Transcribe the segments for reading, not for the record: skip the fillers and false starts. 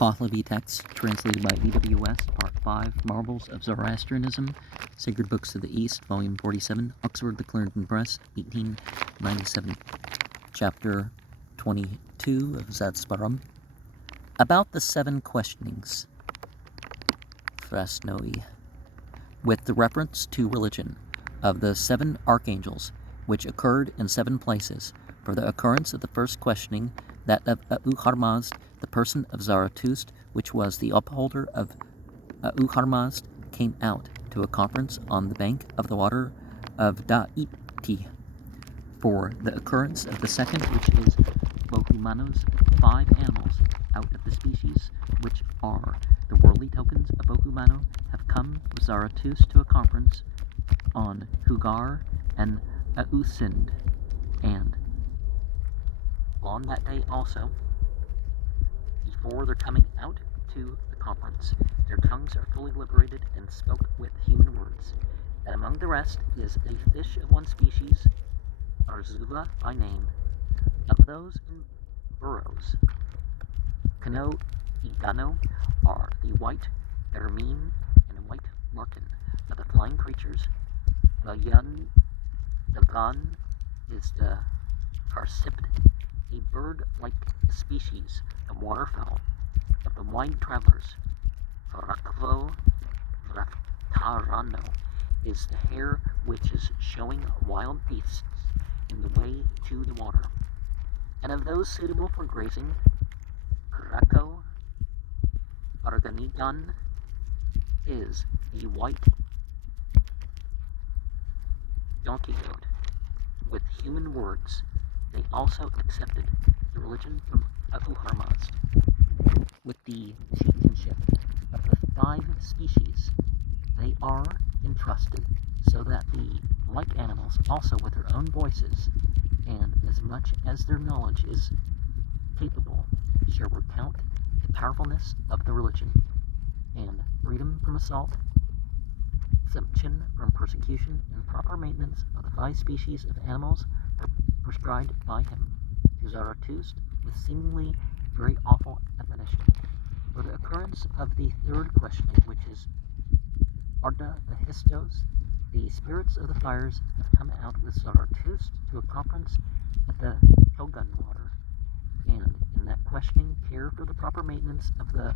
Pahlavi text, translated by VWS, Part 5, Marvels of Zoroastrianism, Sacred Books of the East, Volume 47, Oxford, The Clarendon Press, 1897. Chapter 22 of Sparam. About the 7 questionings. Frasnoi. With the reference to religion of the 7 archangels, which occurred in 7 places, for the occurrence of the first questioning, that of Ahurmazd, the person of Zarathustra, which was the upholder of Ahurmazd, came out to a conference on the bank of the water of Da'iti. For the occurrence of the second, which is Bohumanos, 5 animals out of the species which are the worldly tokens of Bohumano have come with Zarathustra to a conference on Hugar and Ausind, and on that day also, before their coming out to the conference, their tongues are fully liberated and spoke with human words. And among the rest is a fish of one species, Arzula by name, of those in burrows. Kano Igano are the white ermine and white marten of the flying creatures. The Van is the Carcipid, a bird-like species of waterfowl of the wide travelers. Vrakvo Vraftarano is the hare which is showing wild beasts in the way to the water. And of those suitable for grazing, Krako Arganigan is the white donkey goat. With human words, they also accepted the religion from Ahurmazd. With the chieftainship of the 5 species, they are entrusted so that the like animals also with their own voices, and as much as their knowledge is capable, shall recount the powerfulness of the religion, and freedom from assault, exemption from persecution, and proper maintenance of the 5 species of animals prescribed by him to Zarathustra with seemingly very awful admonition. For the occurrence of the 3rd questioning, which is Arda the Histos, the spirits of the fires have come out with Zarathustra to a conference at the Togun water, and in that questioning care for the proper maintenance of the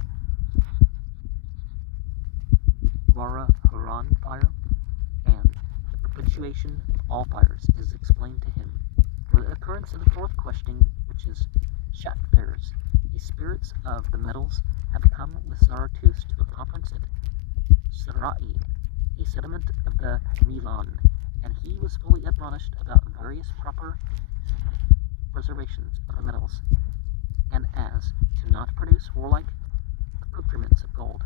Vara Haran fire, and the perpetuation of all fires is explained to him. For the occurrence of the 4th questioning, which is Shatfairs, the spirits of the metals have come with Zarathustra to a conference at Sarai, a sediment of the Milan, and he was fully admonished about various proper preservations of the metals, and as to not produce warlike accoutrements of gold.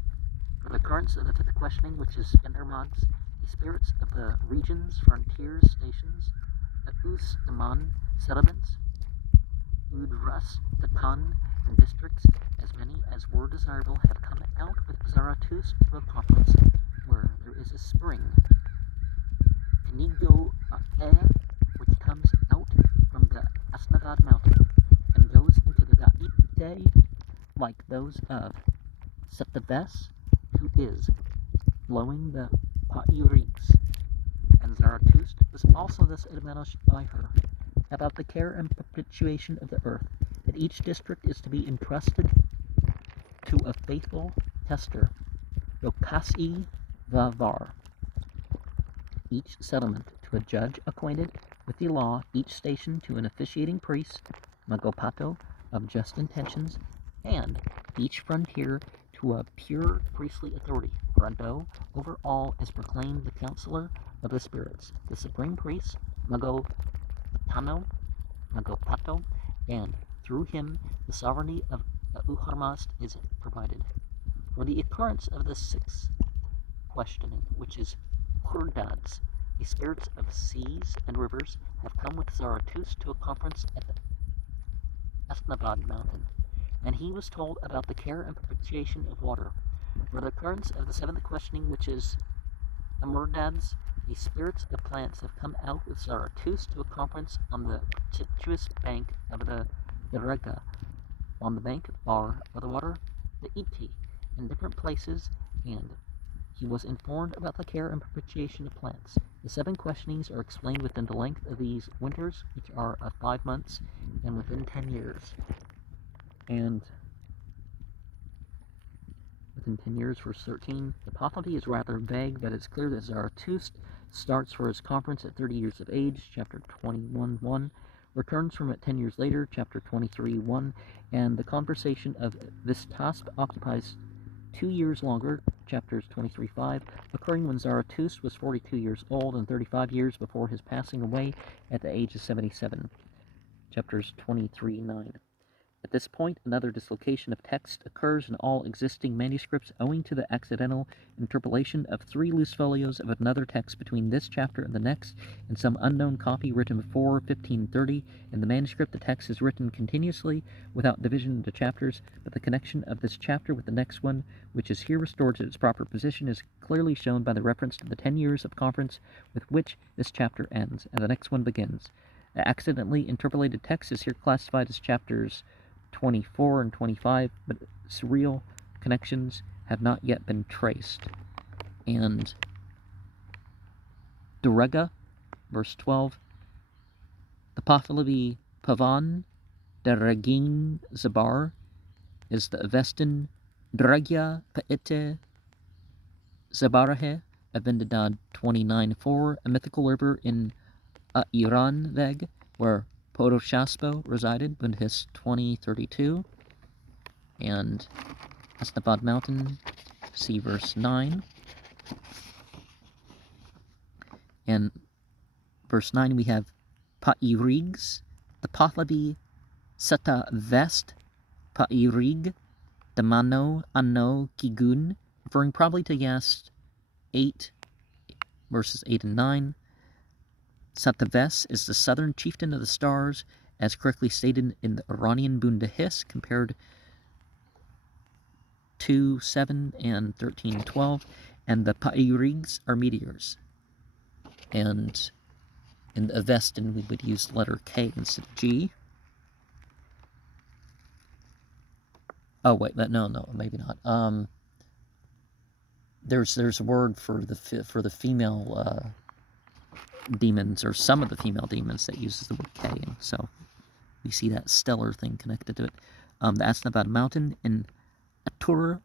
For the occurrence of the 5th questioning, which is Spendermods, the spirits of the regions, frontiers, stations, the Us-Daman settlements, Udras, Dakan, and districts, as many as were desirable, have come out with Zarathustra to a conference where there is a spring, Knigo which comes out from the Asnagad mountain and goes into the Da'ite, like those of Setaves, who is blowing the Pa'uriks. And Zarathustra was also thus admonished by her about the care and perpetuation of the earth, that each district is to be entrusted to a faithful tester, Yokasi Vavar, each settlement to a judge acquainted with the law, each station to an officiating priest, Magopato, of just intentions, and each frontier to a pure priestly authority. Rando over all is proclaimed the counselor of the spirits, the supreme priest, Magopato, and through him the sovereignty of Ahurmazd is provided. For the occurrence of the 6th questioning, which is Hurdads, the spirits of seas and rivers have come with Zarathustra to a conference at the Asnabad mountain, and he was told about the care and perpetuation of water. For the occurrence of the 7th questioning, which is Amurdads, the spirits of plants have come out with Zarathustra to a conference on the citrus bank of the Yarega, on the bank of the water, the Iti in different places, and he was informed about the care and perpetuation of plants. The 7 questionings are explained within the length of these winters, which are of 5 months, and within 10 years. And within 10 years, verse 13, the Pahlavi is rather vague, but it's clear that Zarathustra starts for his conference at 30 years of age, chapter 21:1, returns from it 10 years later, chapter 23:1, and the conversation of Vistasp occupies 2 years longer, chapters 23:5, occurring when Zarathustra was 42 years old and 35 years before his passing away at the age of 77, chapters 23:9. At this point, another dislocation of text occurs in all existing manuscripts owing to the accidental interpolation of 3 loose folios of another text between this chapter and the next, and some unknown copy written before 1530. In the manuscript, the text is written continuously without division into chapters, but the connection of this chapter with the next one, which is here restored to its proper position, is clearly shown by the reference to the 10 years of conference with which this chapter ends, and the next one begins. The accidentally interpolated text is here classified as chapters 24 and 25, but surreal connections have not yet been traced. And Durega, verse 12, the Pahlavi Pavan Deregin Zabar is the Avestan Dregya Paite Zabarahe, Avendadad 29:4, a mythical river in Iran Veg, where Poroshaspo resided, Bundhis 20:32, and Asnabad Mountain, see verse 9. And verse 9 we have Pairigs, the Pahlavi Sata Vest, Pairig, Damano Anno Kigun, referring probably to Yast 8, verses 8 and 9. Sataves is the southern chieftain of the stars, as correctly stated in the Iranian Bundahis, compared 2:7 and 13:12, and the Pairigs are meteors. And in the Avestan, we would use the letter K instead of G. Oh wait, no, maybe not. There's a word for the female demons, or some of the female demons, that uses the word K, and so we see that stellar thing connected to it. The Asnabad Mountain in Atur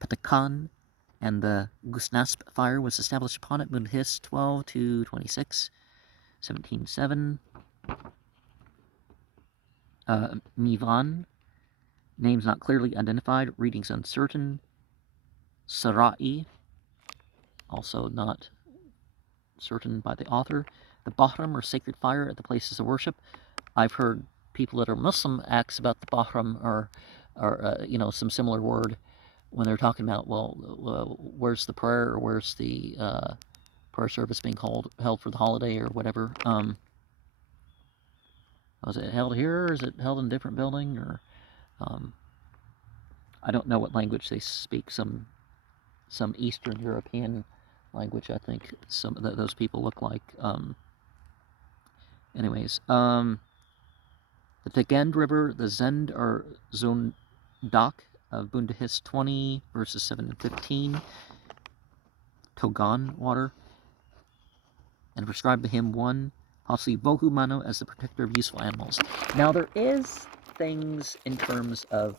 Patakan, and the Gusnasp fire was established upon it, Bundhis 12-26, 17:7. Mivan, names not clearly identified, readings uncertain. Sarai, also not certain by the author. The Bahram, or sacred fire at the places of worship. I've heard people that are Muslim ask about the Bahram, or some similar word when they're talking about, where's the prayer, or where's the prayer service being held for the holiday, or whatever. Was it held here, or is it held in a different building, or I don't know what language they speak. Some Eastern European language, I think some of those people look like. Anyways, the Tegend River, the Zend, or Zondak of Bundahis 20, verses 7 and 15. Togan water, and prescribed to him 1, possibly Bohu Mano, as the protector of useful animals. Now there is things in terms of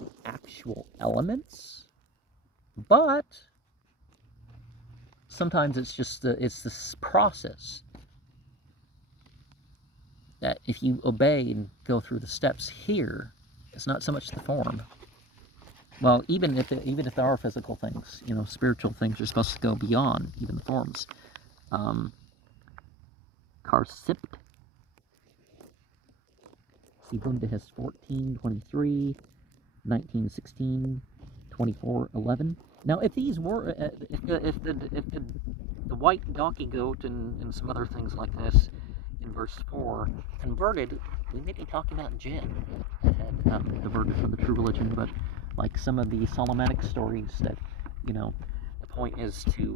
the actual elements, but sometimes it's just it's this process that if you obey and go through the steps here, it's not so much the form. Well, even if there are physical things, spiritual things are supposed to go beyond even the forms. Karsipt, Sibundahis 14:23, 19:16, 24:11. Now, if these were, if the white donkey goat and some other things like this in verse 4 converted, we may be talking about jinn that had diverted from the true religion. But like some of the Solomonic stories, that the point is to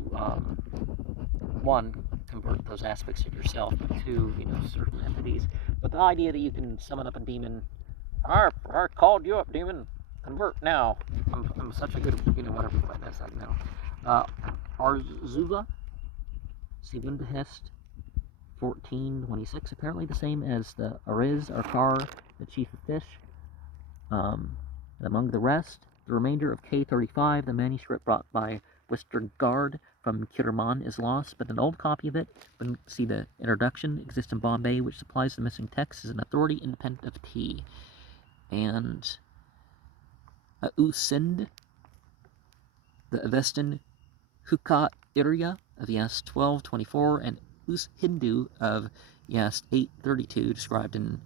1, convert those aspects of yourself, but 2, certain entities. But the idea that you can summon up a demon, I called you up, demon, convert now. was such a good, whatever, but that's not now. Arzuva, Sivundahest, 1426, apparently the same as the Ariz, Arkar, the chief of fish. And among the rest, the remainder of K35, the manuscript brought by Westergaard from Kirman, is lost, but an old copy of it, when see the introduction, exists in Bombay, which supplies the missing text as an authority independent of T. And Usind, the Avestan Hukat Irya of Yast 1224, and Hindu of Yast 832, described in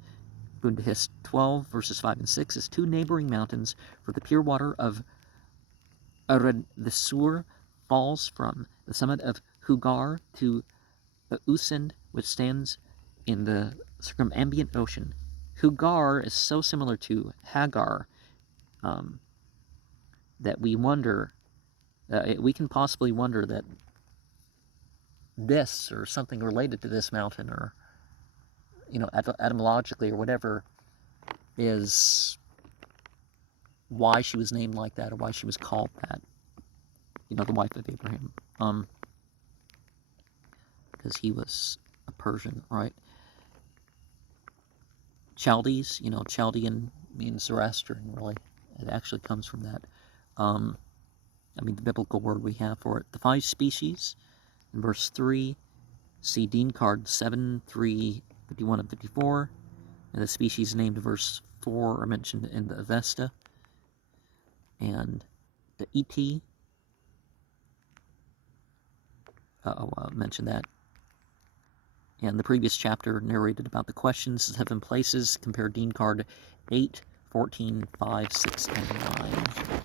Bundahist 12, verses 5 and 6, as two neighboring mountains for the pure water of Aradvisur falls from the summit of Hugar to Usind, which stands in the circumambient ocean. Hugar is so similar to Hagar that we wonder, we can possibly wonder that this or something related to this mountain, or etymologically or whatever, is why she was named like that, or why she was called that. The wife of Abraham, because he was a Persian, right? Chaldees, Chaldean means Zoroastrian, really. It actually comes from that. The biblical word we have for it. The 5 species, in verse 3, see Dean card 7, 3, 51, and 54. And the species named in verse 4 are mentioned in the Avesta. And the ET, mentioned that. And the previous chapter narrated about the questions, 7 places, compare Dean card 8, 14, 5, 6, and 9.